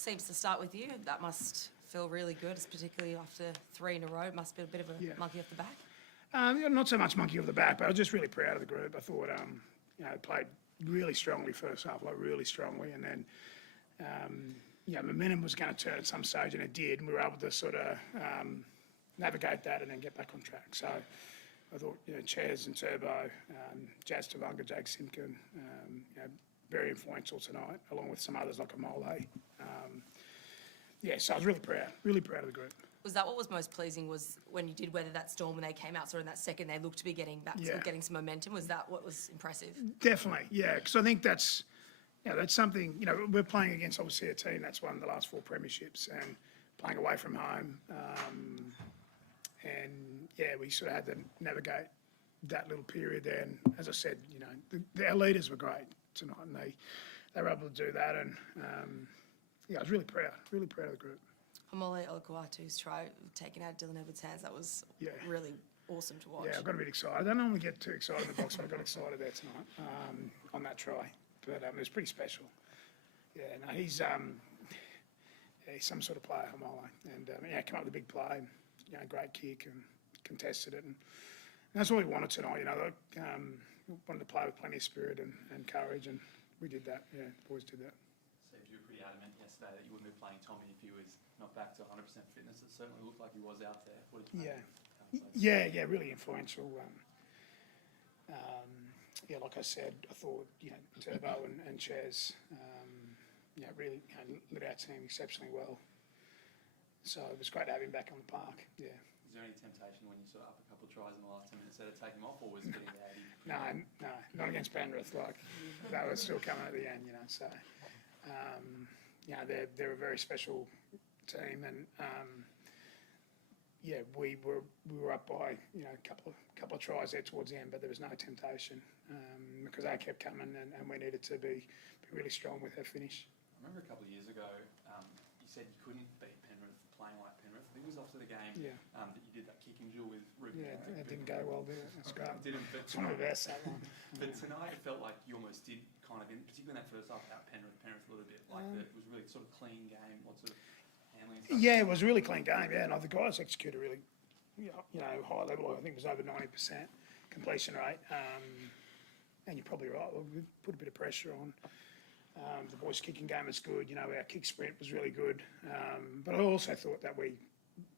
Seems to start with you. That must feel really good, particularly after 3 in a row. It must be a bit of a monkey off the back. Not so much monkey off the back, but I was just really proud of the group. I thought, played really strongly first half, like really strongly, and then, momentum was going to turn at some stage, and it did, and we were able to sort of navigate that and then get back on track. So I thought, Chaz and Turbo, Jazz Tavunga, Jake Simpkin, very influential tonight, along with some others like Amole. So I was really proud of the group. Was that what was most pleasing, was when you did weather that storm and they came out sort of in that second, they looked to be getting back to getting some momentum? Was that what was impressive? Definitely, yeah, because I think that's something, we're playing against obviously a team that's won the last 4 premierships and playing away from home. We sort of had to navigate that little period there. And as I said, our leaders were great tonight, and they were able to do that. And I was really proud of the group. Amole Olakau'atu's try taken out Dylan Edwards' hands, that was really awesome to watch. Yeah, I got a bit excited. I don't normally get too excited in the box, but I got excited there tonight on that try. But it was pretty special. Yeah, no, he's some sort of player, Amole. And came up with a big play, great kick and contested it. And that's what we wanted tonight, wanted to play with plenty of spirit and courage, and we did that. Yeah, the boys did that. So you were pretty adamant yesterday that you wouldn't be playing Tommy if he was not back to 100% fitness. It certainly looked like he was out there. What did you make? Yeah, really influential. Like I said, I thought, Turbo and Chaz, really lit our team exceptionally well. So it was great to have him back on the park, yeah. Was there any temptation when you sort of up a couple of tries in the last 10 minutes to take him off, or was it getting the 80? No, not against Penrith. They were still coming at the end, So, they're a very special team, and we were up by a couple of tries there towards the end, but there was no temptation because they kept coming, and we needed to be really strong with our finish. I remember a couple of years ago, you said you couldn't beat Penrith playing like Penrith. I think it was after the game that you did that kicking duel with Rugby. Yeah, it didn't go well, did it? That's great. It's one of the best, that one. But tonight it felt like you almost did kind of, particularly in that first half, out Penrith a little bit. It was really sort of clean game, lots of handling stuff. Yeah, it was a really clean game, and the guys executed really, high level. I think it was over 90% completion rate. And you're probably right. We put a bit of pressure on. The boys' kicking game was good. Our kick sprint was really good. But I also thought that we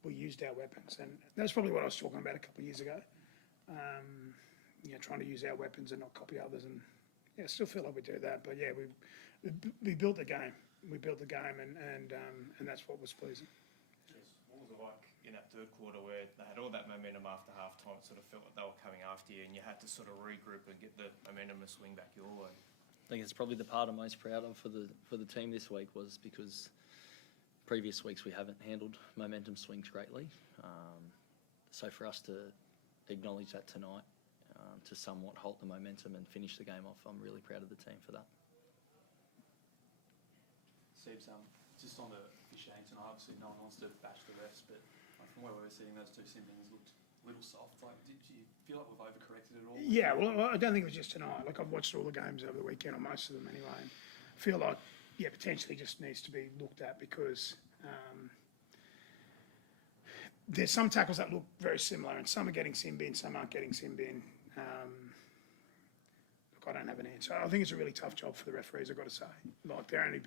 used our weapons, and that's probably what I was talking about a couple of years ago. Trying to use our weapons and not copy others, and I still feel like we do that. But we built the game. We built the game, and that's what was pleasing. What was it like in that third quarter where they had all that momentum after half time? It sort of felt like they were coming after you, and you had to sort of regroup and get the momentum to swing back your way. I think it's probably the part I'm most proud of for the team this week, was because previous weeks we haven't handled momentum swings greatly. So for us to acknowledge that tonight, to somewhat halt the momentum and finish the game off, I'm really proud of the team for that. Sebs, just on the officiating tonight, obviously no one wants to bash the refs, but from where we were sitting, those 2 Simpkins looked a little soft. Did you feel like we've overcorrected at all? Yeah, well, I don't think it was just tonight. I've watched all the games over the weekend, or most of them anyway, and I feel like, potentially just needs to be looked at, because there's some tackles that look very similar, and some are getting sin bin, some aren't getting sin bin. I don't have an answer. I think it's a really tough job for the referees, I've got to say. They're only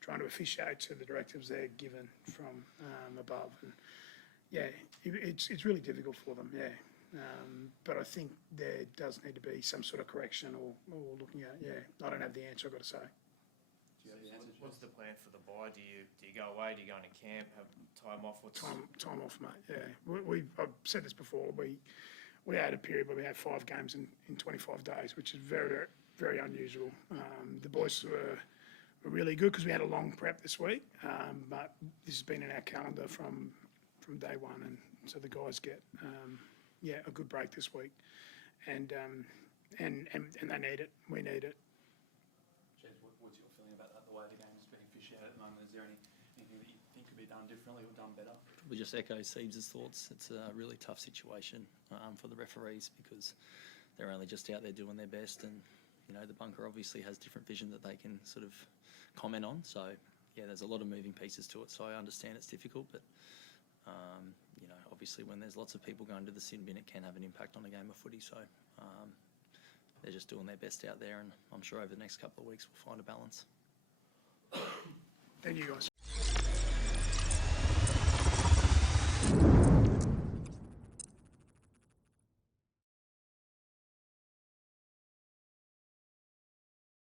trying to officiate to the directives they're given from above. And it's really difficult for them, but I think there does need to be some sort of correction or looking at, I don't have the answer, I've got to say. What's the plan for the bye? Do you go away? Do you go into camp? Have time off? Time off, mate. Yeah, I've said this before. We had a period where we had 5 games in 25 days, which is very, very unusual. The boys were really good because we had a long prep this week, but this has been in our calendar from day one, and so the guys get a good break this week, and they need it. We need it. Jez, what's your feeling about that? The way the game is being officiated at the moment, is there anything that you think could be done differently or done better? We just echo Sebs' thoughts. It's a really tough situation for the referees, because they're only just out there doing their best, and the bunker obviously has different vision that they can sort of comment on. So yeah, there's a lot of moving pieces to it, so I understand it's difficult, but you know, obviously when there's lots of people going to the sin bin, it can have an impact on a game of footy. So they're just doing their best out there, and I'm sure over the next couple of weeks we'll find a balance. Thank you, guys.